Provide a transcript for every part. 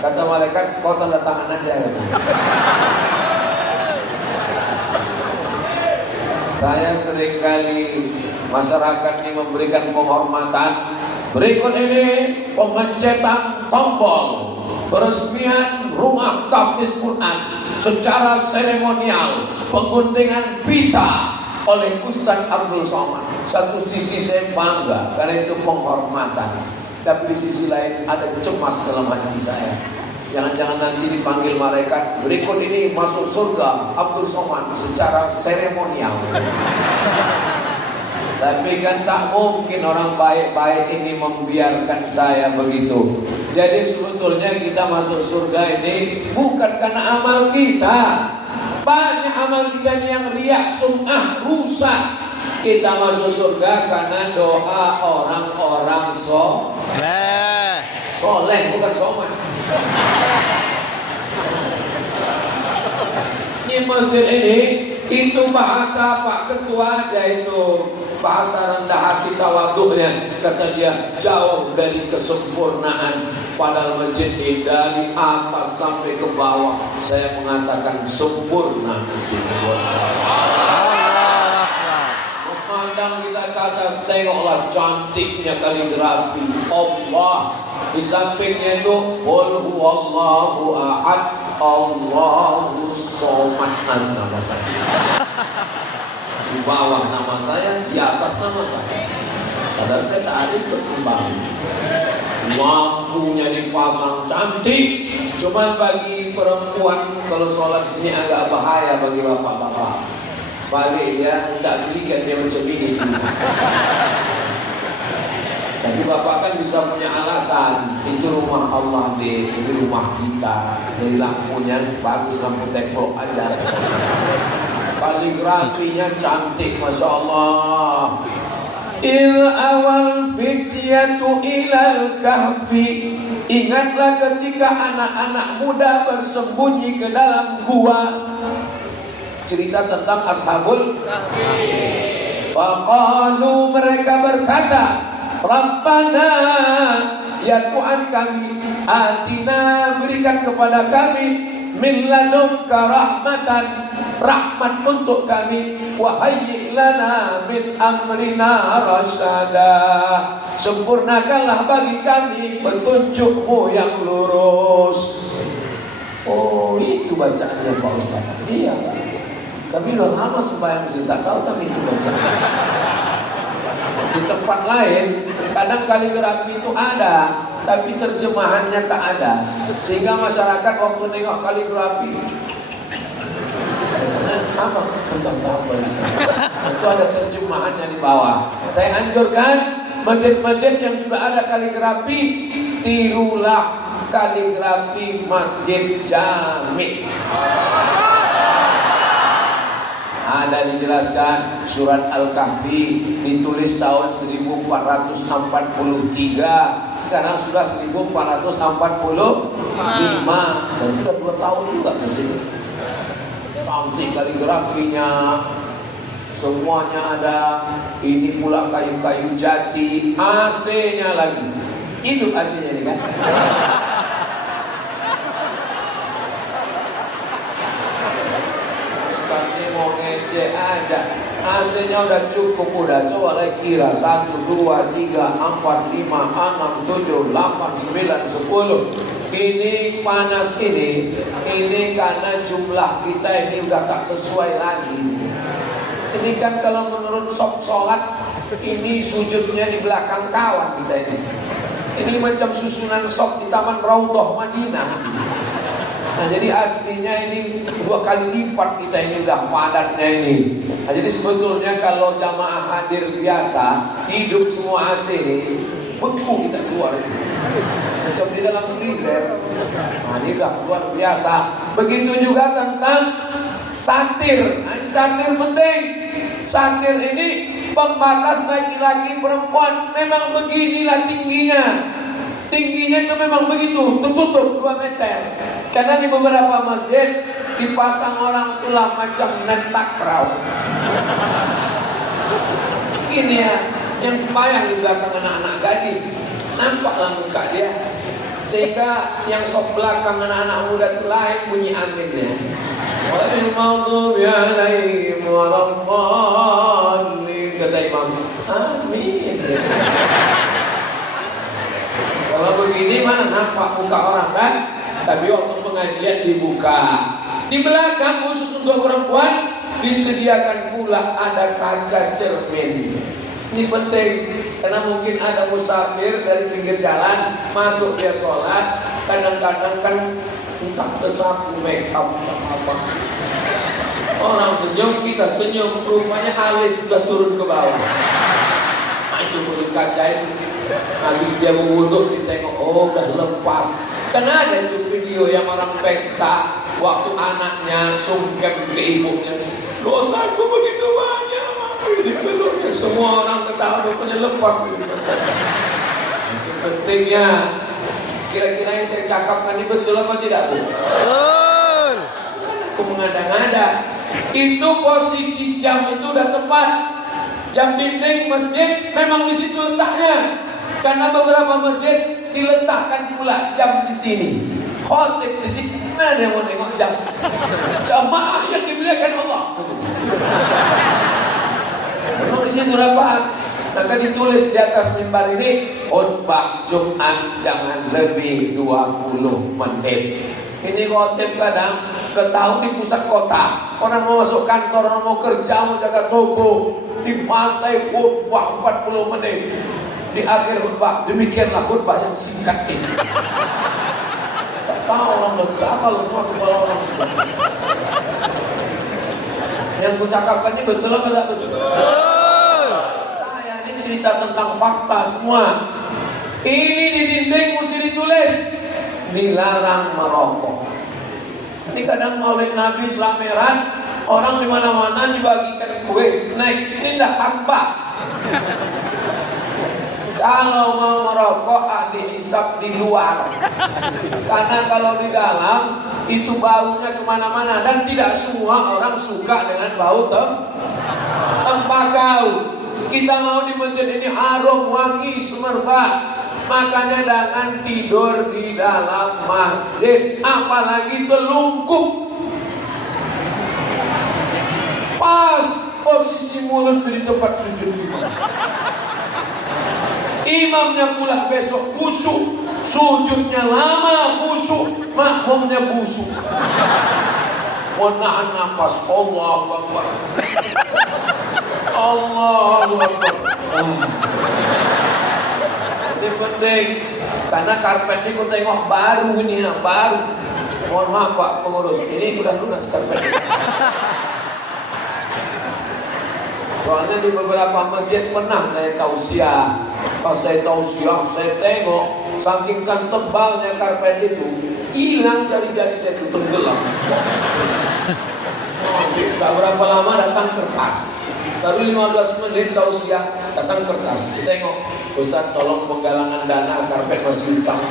Kata malaikat, kau tanda tangan aja. Saya seringkali masyarakat ini memberikan penghormatan. Berikut ini pemencetan tombol peresmian rumah tahfiz Quran secara seremonial, pengguntingan pita oleh Ustaz Abdul Somad. Satu sisi saya bangga karena itu penghormatan, tapi di sisi lain ada cemas dalam hati saya. Jangan-jangan nanti dipanggil malaikat, berikut ini masuk surga Abdul Somad secara seremonial. Tapi kan tak mungkin orang baik-baik ini membiarkan saya begitu. Jadi sebetulnya kita masuk surga ini bukan karena amal kita. Banyak amal kita yang riak, sum'ah, rusak. Kita masuk surga karena doa orang-orang soleh, bukan soman. Di masjid ini itu bahasa Pak Ketua aja itu bahasa rendah hati tawaduknya. Kata dia jauh dari kesempurnaan. Padahal masjid ini dari atas sampai ke bawah saya mengatakan sempurna. Memandang kita ke atas, tengoklah cantiknya kaligrafi Allah. Di sampingnya itu qul huwallahu ahad Allahus somad, nama saya. Di bawah nama saya, di atas nama saya. Padahal saya tak ada pertimbangan. Lampunya dipasang cantik. Cuman bagi perempuan kalau sholat di sini agak bahaya bagi bapak-bapak. Balik dia tak belikan dia macam ini. Tapi bapak kan bisa punya alasan. Itu rumah Allah deh, itu rumah kita. Dari lampunya bagus, lampu teplok aja. Kaligrafinya cantik, masya Allah. Il awal fityatu ilal kahfi. Ingatlah ketika anak-anak muda bersembunyi ke dalam gua. Cerita tentang ashabul kahfi. Faqalu, mereka berkata, Rabbana, ya Tuhan kami, atina, berikan kepada kami, min ladunka rahmatan, rahmat untuk kami, wa hayyi lana min amrina rasyada, sempurnakanlah bagi kami petunjukmu yang lurus. Oh, itu bacaannya Pak Ustaz. Iya, tapi udah lama sembahyang saya tak tahu, tapi itu bacaan. Di tempat lain kadang kaligrafi itu ada, tapi terjemahannya tak ada, sehingga masyarakat waktu nengok kaligrafi apa itu ada terjemahannya di bawah. Saya anjurkan masjid-masjid yang sudah ada kaligrafi, tirulah kaligrafi Masjid Jami. Ada dijelaskan surat Al-Kahfi ditulis tahun 1443, sekarang sudah 1445, dan sudah 2 tahun juga masih cantik kaligrafinya, semuanya ada. Ini pula kayu-kayu jati, AC-nya lagi hidup, AC-nya ini kan. Mau ngecek aja, AC-nya udah cukup, udah coba lagi kira 1, 2, 3, 4, 5, 6, 7, 8, 9, 10. Ini panas ini karena jumlah kita ini udah tak sesuai lagi. Ini kan kalau menurut sholat ini sujudnya di belakang kawan kita ini. Ini macam susunan shop di Taman Raudhah Madinah. Nah, jadi aslinya ini 2 kali lipat kita ini udah padatnya ini. Nah, jadi sebetulnya kalau jamaah hadir biasa, hidup semua AC ini, beku kita keluar. Macam di dalam freezer. Nah, ini udah luar biasa. Begitu juga tentang satir. Nah, ini satir penting. Satir ini pembatas laki-laki perempuan. Memang beginilah tingginya. Tingginya itu memang begitu, tertutup 2 meter. Karena di beberapa masjid dipasang orang tua macam nentakrau. Ini ya, yang sembahyang di belakang anak-anak gadis, nampaklah muka dia. Sehingga yang sok belakang anak-anak muda itu lain bunyi aminnya. Wal maghdubi alaihim waladdallin, kata imam. Amin. Kalau begini mana nampak muka orang kan? Tapi waktu pengajian dibuka. Di belakang khusus untuk perempuan disediakan pula ada kaca cermin. Ini penting karena mungkin ada musafir dari pinggir jalan masuk dia sholat, kadang-kadang kan entah kesapu make up apa. Orang senyum, kita senyum, rupanya alis sudah turun ke bawah. Nah, itu turun kaca itu. Habis dia mewuduk ditengok, oh udah lepas. Karena ada itu video yang orang pesta waktu anaknya sungkem ke ibunya. Dosaku begitu banyak, ini peluknya. Semua orang ketawa rupanya lepas. Itu pentingnya. Kira-kira yang saya cakapkan ini betul apa tidak? Betul. Bukan aku mengada-ngada. Itu posisi jam itu udah tepat. Jam dinding masjid memang di situ letaknya. Karena beberapa masjid diletakkan pula jam di sini. Khotib di sini. Mana yang mau tengok jam? Jamaah yang dimuliakan Allah. Memang di situ udah pas. Maka ditulis di atas mimbar ini, khutbah Jumat jangan lebih 20 menit. Ini khotib kadang udah tahu di pusat kota. Orang mau masuk kantor, orang mau kerja, mau jaga toko, di pantai khutbah 40 menit. Di akhir khutbah, demikianlah khutbah yang singkat ini. Tak tahu orang lega apa semua kepala orang. Yang kucakapkan ini betul apa tidak betul? Saya ini cerita tentang fakta semua. Ini di dinding mesti ditulis, dilarang merokok. Ini kadang maulid Nabi selameran, orang di mana-mana dibagikan kue snack, ini tidak asbak. Kalau mau merokok ahli hisab di luar. Karena kalau di dalam itu baunya kemana-mana. Dan tidak semua orang suka dengan bau tembakau. Kita mau di masjid ini harum, wangi, semerbak. Makanya jangan tidur di dalam masjid. Apalagi telungkup. Pas posisi mulut di tempat sujud imam. Imamnya pula besok busuk, sujudnya lama busuk, makmumnya busuk. Menahan nafas, Allahu Akbar, Allahu Akbar. Ini penting, karena karpet ini aku tengok baru ini, baru. Mohon maaf Pak pengurus, ini sudah lunas karpet. Soalnya di beberapa masjid pernah saya tausiah. Pas saya tausiah, saya tengok saking kan tebalnya karpet itu, hilang jari-jari saya itu tenggelam. Tak berapa lama datang kertas. Baru 15 menit tausiah, datang kertas. Tengok, Ustaz tolong penggalangan dana karpet masih utang.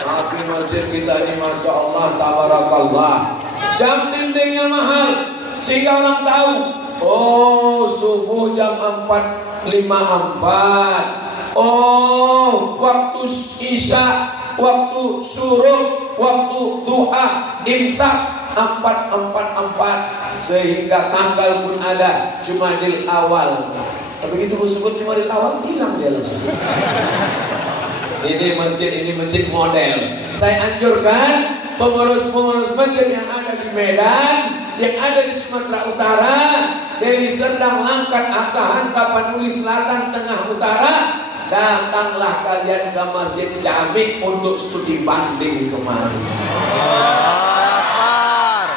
Tapi masjid kita ini Masya Allah, tabarakallah. Jam dindingnya mahal, sehingga orang tahu. Oh, subuh jam 4:54. Oh, waktu isya, waktu suruh, waktu duha, imsak 4:44. Sehingga tanggal pun ada, Jumadil Awal. Tapi begitu disebut Jumadil Awal, hilang dia langsung. Ini masjid model. Saya anjurkan pengurus-pengurus masjid yang ada di Medan, yang ada di Sumatera Utara, Deli Serdang, Langkat, Asahan, Tapanuli Selatan, Tengah Utara, datanglah kalian ke Masjid Jamik untuk studi banding kemarin.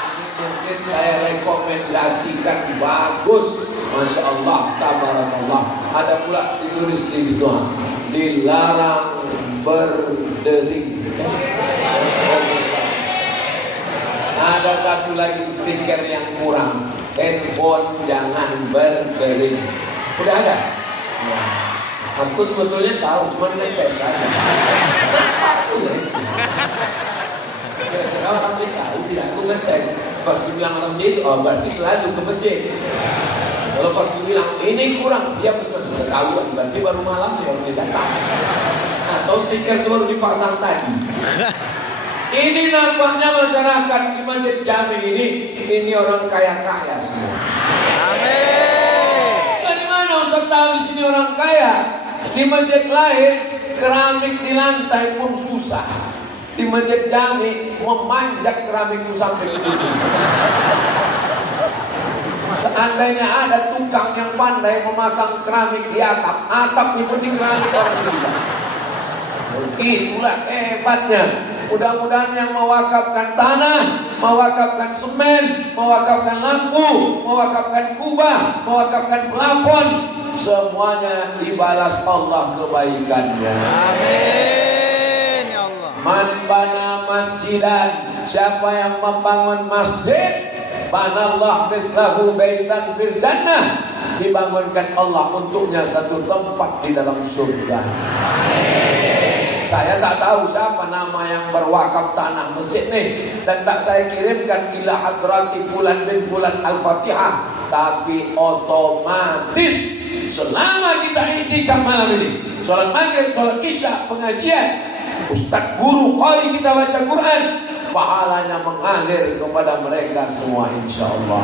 Ini masjid saya rekomendasikan, bagus, Masya Allah, tabarakallah. Ada pula ditulis di situ, dilarang berdering. Ada satu lagi stiker yang kurang, handphone jangan berdering. Udah ada? Aku sebetulnya tahu, cuma ngetes aja. Apa tuh ya itu? Kalau orang tahu, tidak aku ngetes. Pas dibilang orang itu, oh berarti selalu ke masjid. Kalau pas dibilang ini kurang, dia pasti ketahuan. Berarti baru malam dia orang datang. Atau Oh, stiker itu baru dipasang tadi. Ini nampaknya masyarakat di Masjid Jami ini orang kaya-kaya semua. Amin. Dari mana Ustaz tahu di sini orang kaya? Di masjid lain keramik di lantai pun susah. Di Masjid Jami memanjat keramik itu sampai ke dinding. Seandainya ada tukang yang pandai memasang keramik di atap diputi keramik orang juga. Begitulah hebatnya. Mudah-mudahan yang mewakafkan tanah, mewakafkan semen, mewakafkan lampu, mewakafkan kubah, mewakafkan plafon, semuanya dibalas Allah kebaikannya. Amin ya Allah. Man bana masjidan, siapa yang membangun masjid, banallah mislahu baitan fil jannah, dibangunkan Allah untuknya satu tempat di dalam surga. Saya tak tahu siapa nama yang berwakaf tanah masjid nih, dan tak saya kirimkan ila hadrati fulan bin fulan al-fatihah, tapi otomatis selama kita iktikaf malam ini, sholat maghrib, sholat isya, pengajian, ustadz guru qari kita baca Quran, pahalanya mengalir kepada mereka semua insyaallah.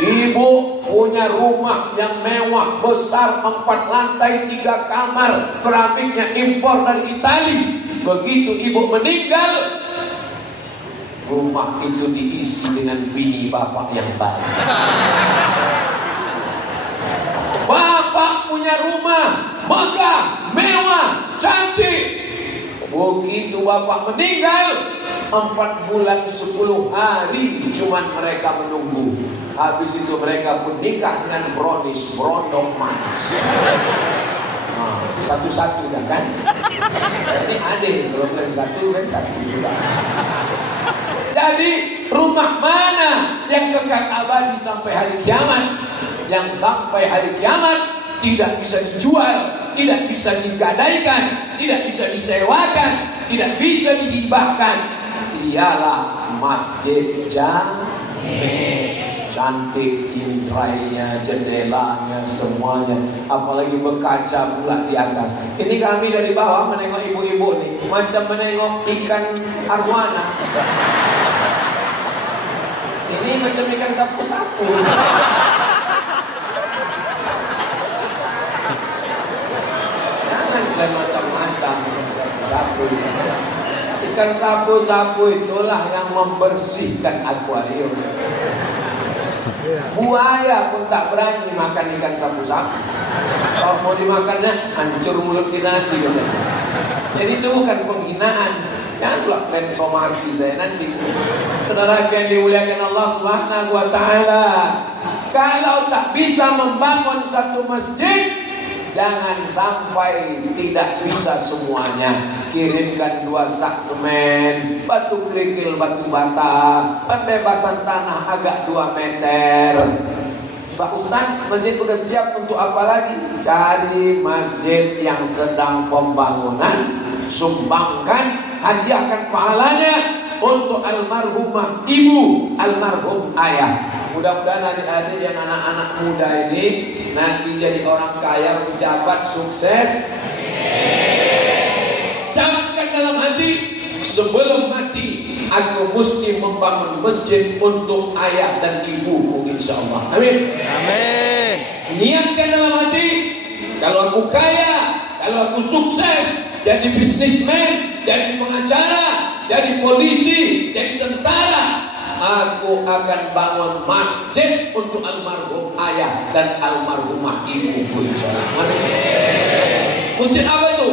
Ibu punya rumah yang mewah besar 4 lantai 3 kamar, keramiknya impor dari Itali. Begitu ibu meninggal, rumah itu diisi dengan bini bapak yang baik. Bapak punya rumah megah, mewah, cantik. Begitu bapak meninggal, 4 bulan 10 hari cuman mereka menunggu. Habis itu mereka pun nikah dengan brownies, brondong manis. Nah, satu-satu dah kan? Ini adil, belum kan satu sudah. Jadi rumah mana yang kekal abadi sampai hari kiamat? Yang sampai hari kiamat tidak bisa dijual, tidak bisa digadaikan, tidak bisa disewakan, tidak bisa dihibahkan. Ialah Masjid Jami. Cantik tindrainya, jendelanya, semuanya, apalagi berkaca pula di atas. Ini kami dari bawah menengok ibu-ibu nih, macam menengok ikan arwana. Ini macam ikan sapu-sapu. Jangan kalian macam-macam ikan sapu-sapu. Ikan sapu-sapu itulah yang membersihkan akuarium. Buaya pun tak berani makan ikan sapu-sapu. Kalau mau dimakannya, hancur mulut kita nanti. Jadi itu bukan penghinaan. Jangan pula klaim somasi saya nanti. Saudara yang dimuliakan Allah Subhanahu wa Ta'ala, kalau tak bisa membangun satu masjid, jangan sampai tidak bisa semuanya. Kirimkan 2 sak semen, batu kerikil, batu bata, pembebasan tanah agak 2 meter. Pak Ustaz, masjid udah siap untuk apa lagi? Cari masjid yang sedang pembangunan, sumbangkan, hadiahkan pahalanya untuk almarhumah ibu, almarhum ayah. Mudah-mudahan adik-adik yang anak-anak muda ini nanti jadi orang kaya, pejabat, sukses. Camkan dalam hati, sebelum mati aku mesti membangun masjid untuk ayah dan ibuku insyaallah. Amin. Amin. Niatkan dalam hati, kalau aku kaya, kalau aku sukses, jadi bisnismen, jadi pengacara, jadi polisi, jadi tentara, aku akan bangun masjid untuk almarhum ayah dan almarhumah ibuku insyaallah. Amin. Masjid apa itu?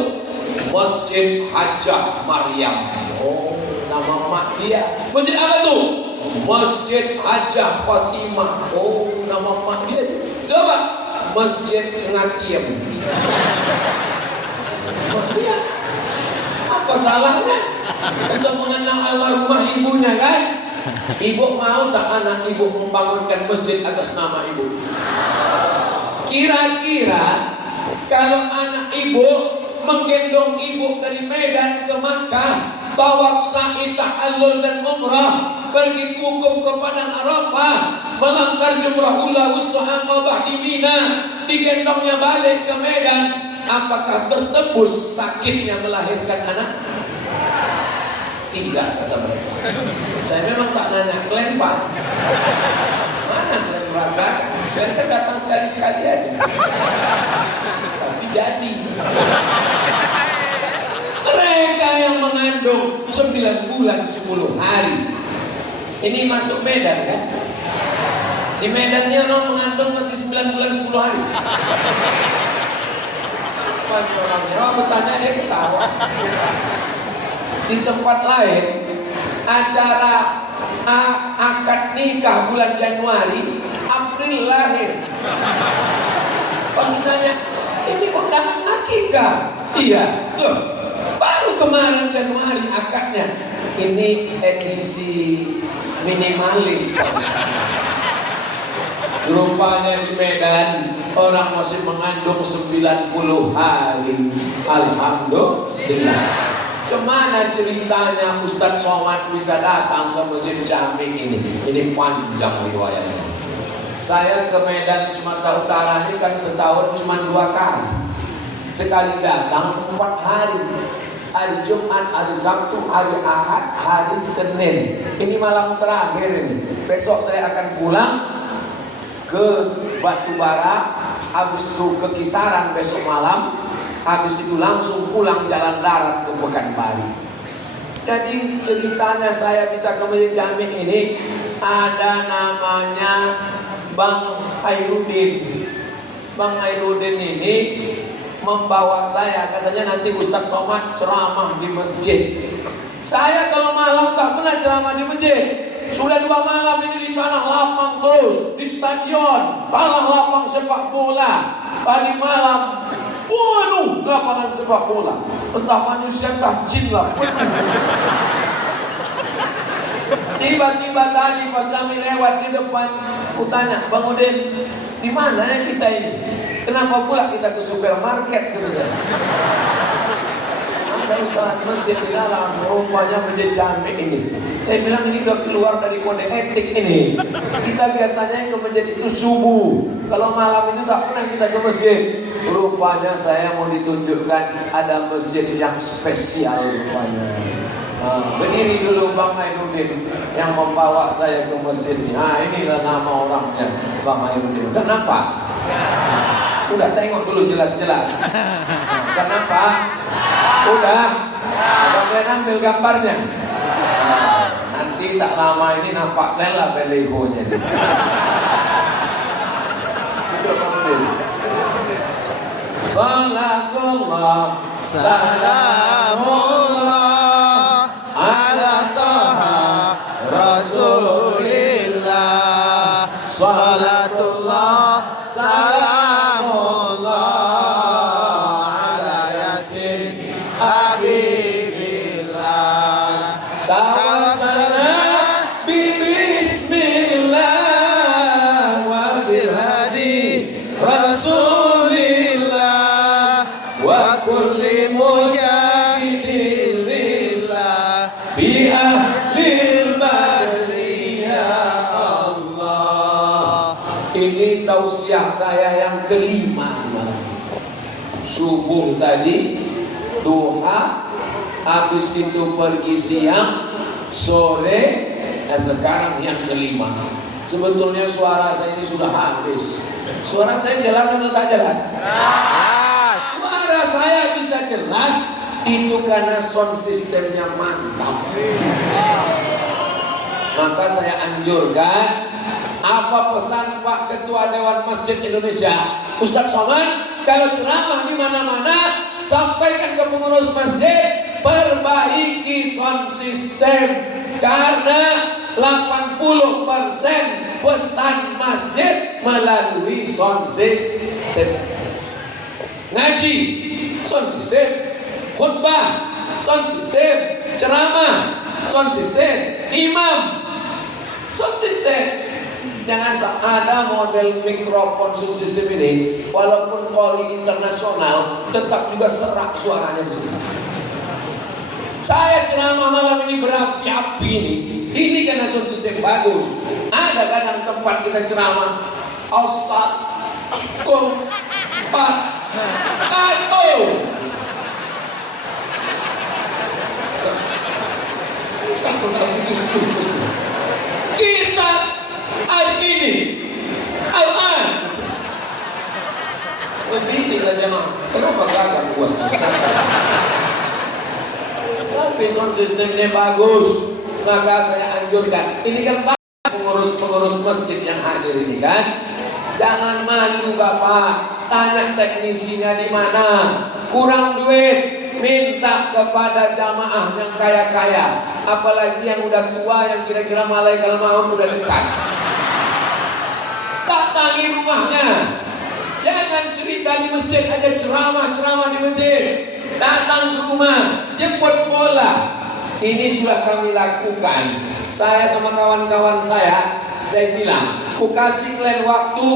Masjid Hajjah Maryam. Oh, nama mak dia. Masjid apa itu? Masjid Hajjah Fatimah. Oh, nama mak dia. Coba Masjid Ngakiem. Mak dia. Apa salahnya? Untuk mengenang almarhumah ibunya kan? Ibu mau tak anak ibu membangunkan masjid atas nama ibu? Kira-kira kalau anak ibu menggendong ibu dari Medan ke Makkah, bawa sa'i tahallul dan umrah, pergi wukuf ke Padang Arafah, melanggar jumrah ula wusta Aqabah di Mina, digendongnya balik ke Medan, apakah tertebus sakitnya melahirkan anak? Tidak, kata mereka. Saya memang tak nanya, kalian Pak, mana kalian merasakan? Kalian kan datang sekali-sekali aja. Tapi jadi. Mereka yang mengandung 9 bulan 10 hari. Ini masuk Medan kan? Di Medan dia orang mengandung masih 9 bulan 10 hari. Apa orangnya? Aku tanya dia ketawa. Di tempat lain acara akad nikah bulan Januari, April lahir. Kalau ditanya, ini undangan akikah? Iya. Loh, baru kemarin Januari akadnya. Ini edisi minimalis. Rupanya di Medan orang masih mengandung 90 hari. Alhamdulillah. Cemana ceritanya Ustadz Somad bisa datang ke Masjid Jami ini? Ini panjang riwayatnya. Saya ke Medan Sumatera Utara ini kan setahun cuma 2 kali. Sekali datang 4 hari. Hari Jumat, hari Sabtu, hari Ahad, hari Senin. Ini malam terakhir ini. Besok saya akan pulang ke Batubara, habis itu ke Kisaran besok malam, habis itu langsung pulang jalan darat ke Pekanbaru. Jadi ceritanya saya bisa ke Masjid Jami ini, ada namanya Bang Hairudin. Bang Hairudin ini membawa saya, katanya nanti Ustadz Somad ceramah di masjid. Saya kalau malam tak pernah ceramah di masjid. Sudah 2 malam ini di tanah lapang terus, di stadion, tanah lapang sepak bola. Tadi malam, waduh, lapangan sepak bola. Entah manusia entah jin lah. Tiba-tiba tadi pas kami lewat di depan, aku tanya, Bang Udin, di mana ya kita ini? Kenapa pula kita ke supermarket gitu saya? Ada Ustaz, masjid di dalam, rupanya Masjid Jami ini. Saya bilang ini udah keluar dari kode etik ini. Kita biasanya ke masjid itu subuh. Kalau malam itu tak pernah kita ke masjid. Rupanya saya mau ditunjukkan ada masjid yang spesial rupanya. Nah, berdiri dulu Bang Hairudin yang membawa saya ke masjid ini. Nah, inilah nama orangnya, Bang Hairudin. Kenapa? Udah tengok dulu jelas-jelas. Kenapa? Udah. Kalian ambil gambarnya. Nah, nanti tak lama ini nampak lah belehonya. Salatullah, salamullah ala taha rasulillah. Salatullah, salamullah ala yasin habibillah. Tawassalna bismillah wa bil hadi rasulillah wa kulli mujahidin lillah bi ahlil badri ya Allah. Ini tausiah saya yang kelima. Subuh tadi, duha, habis itu pergi siang, sore, sekarang yang kelima. Sebetulnya suara saya ini sudah habis. Suara saya jelas atau tak jelas? Jelas. Suara saya bisa jelas itu karena sound sistemnya mantap. Maka saya anjurkan, apa pesan Pak Ketua Dewan Masjid Indonesia Ustadz Somad, kalau ceramah di mana-mana sampaikan ke pengurus masjid, perbaiki sound system, karena 80% pesan masjid melalui sound system. Ngaji sound system, khutbah sound system, ceramah sound system, imam sound system. Jangan ada model mikrofon sound system ini, walaupun Polri internasional tetap juga serak suaranya di sini. Saya ceramah malam ini berapi-api ini karena sound system bagus. Ada kadang tempat kita ceramah, Ustaz, Atau kita hari ini al-an berbisik lah jemaah. Kenapa gagal puas? Tapi sound sistemnya bagus, maka saya anjurkan. Ini kan pengurus masjid yang hadir ini kan, jangan maju bapak, tanya teknisinya di mana. Kurang duit, minta kepada jamaah yang kaya-kaya, apalagi yang udah tua, yang kira-kira malaikat maut udah dekat. Datangi rumahnya, jangan cerita di masjid aja, ceramah di masjid. Datang ke rumah, jemput bola. Ini sudah kami lakukan. Saya sama kawan-kawan saya bilang, ku kasih kalian waktu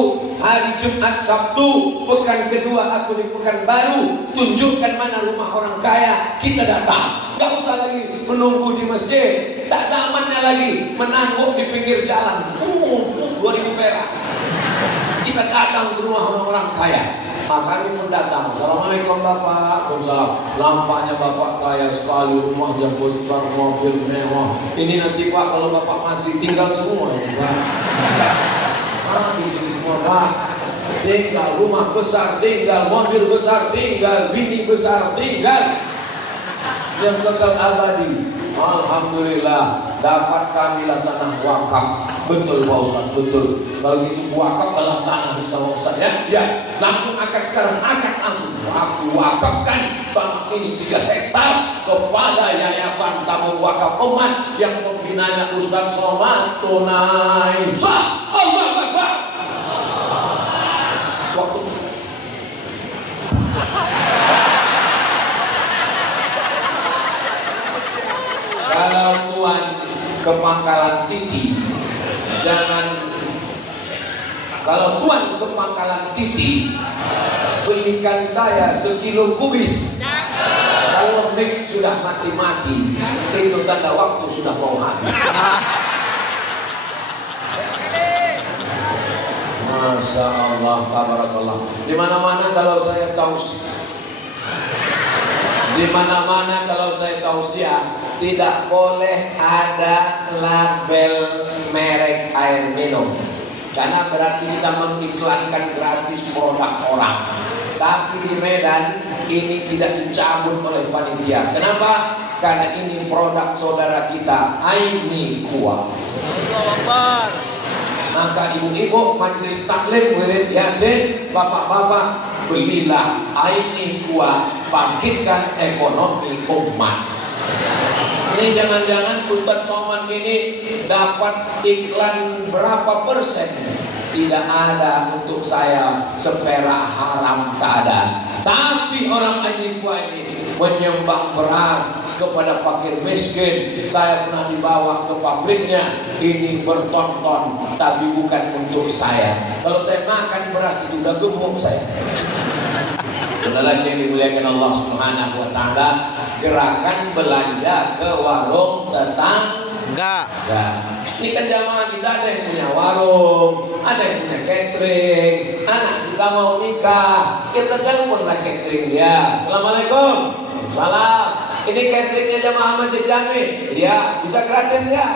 hari Jumat, Sabtu, pekan kedua aku di Pekanbaru, tunjukkan mana rumah orang kaya, kita datang. Gak usah lagi menunggu di masjid. Tak zamannya lagi menangguk di pinggir jalan. 2000 perak. Kita datang ke rumah orang-orang kaya. Maka kami pun datang. Assalamualaikum bapak. Waalaikumsalam. Nampaknya bapak kaya sekali, rumahnya besar, mobil mewah. Ini nanti pak kalau bapak mati tinggal semua ya pak. Mati semua pak. Tinggal rumah besar, tinggal mobil besar, tinggal bini besar, tinggal yang kekal abadi. Alhamdulillah dapat kamilah tanah wakaf. Betul Pak Ustaz, betul. Kalau gitu wakaf adalah tanah sama Ustaz ya. Ya, langsung akad sekarang, akad langsung. Aku wakafkan tanah ini 3 hektar kepada Yayasan Tabung Wakaf Umat yang pembinanya Ustaz Somad Tunai Sah. Allahu Akbar. Waktu kalau tuan ke Pangkalan Titi, jangan. Kalau tuan ke Pangkalan Titi, belikan saya sekilo kubis. Kalau mic sudah mati-mati, itu tanda waktu sudah mau habis. Masya Allah, tabarakallah. Di mana-mana kalau saya tausiah, tidak boleh ada label merek air minum, karena berarti kita mengiklankan gratis produk orang. Tapi di Medan ini tidak dicabut oleh panitia. Kenapa? Karena ini produk saudara kita, Aini Kuah. Maka ibu-ibu majelis taklim, wirid yasin, bapak-bapak, belilah Aini Kuah, bangkitkan ekonomi umat. Ini jangan-jangan Ustadz Somad ini dapat iklan berapa persen? Tidak ada untuk saya, seperak haram tak ada. Tapi orang Aini Kuah ini menyumbang beras kepada fakir miskin. Saya pernah dibawa ke pabriknya, ini berton-ton, tapi bukan untuk saya. Kalau saya makan beras itu udah gemuk saya. Saudara yang dimuliakan Allah Subhanahu wa taala, gerakan belanja ke warung tetangga. Ini kan jamaah kita ada yang punya warung, ada yang punya catering, anak kita mau nikah, kita teleponlah catering dia. Assalamualaikum. Salam. Ini cateringnya jamaah Masjid Jami. Iya, bisa gratis ya?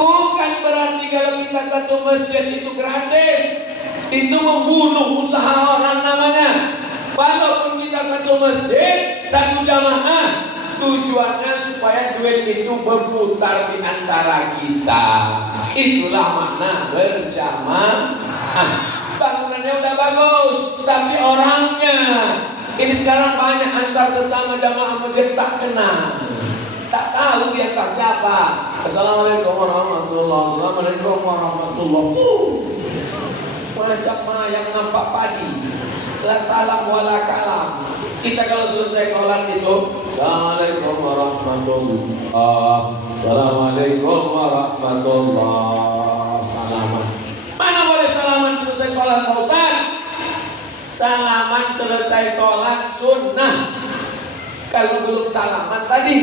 Bukan berarti kalau kita satu masjid itu gratis. Itu membunuh usaha orang namanya. Walaupun kita satu masjid, satu jamaah, tujuannya supaya duit itu berputar di antara kita. Itulah makna berjamaah. Bangunannya udah bagus, tapi orangnya ini sekarang banyak antar sesama jamaah masjid tak kenal, tak tahu dia tak siapa. Assalamualaikum warahmatullahi wabarakatuh. Assalamualaikum warahmatullahi wabarakatuh. Macam yang nampak padi, la salam wala kalam. Kita kalau selesai sholat itu, Assalamualaikum warahmatullahi wabarakatuh. Assalamualaikum warahmatullahi wabarakatuh. Mana boleh salaman selesai sholat Pak Ustaz? Salaman selesai sholat sunnah. Kalau belum salaman tadi,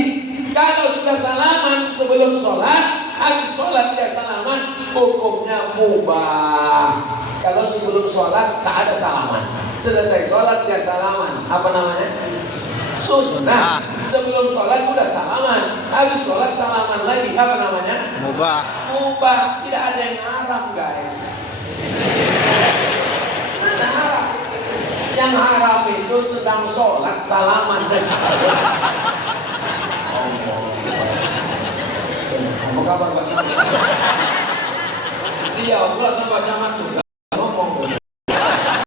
kalau sudah salaman sebelum sholat, habis sholat dia salaman, hukumnya mubah. Kalau sebelum sholat tak ada salaman, selesai sholat dia salaman, apa namanya? Sunnah. Sebelum sholat udah salaman, habis sholat salaman lagi, apa namanya? Mubah. Mubah. Tidak ada yang haram, guys. Mana haram? Yang haram itu sedang sholat salaman. Apa kabar Pak Camat? Dijawab pula sama Pak Camat tuh. Ngomong tuh.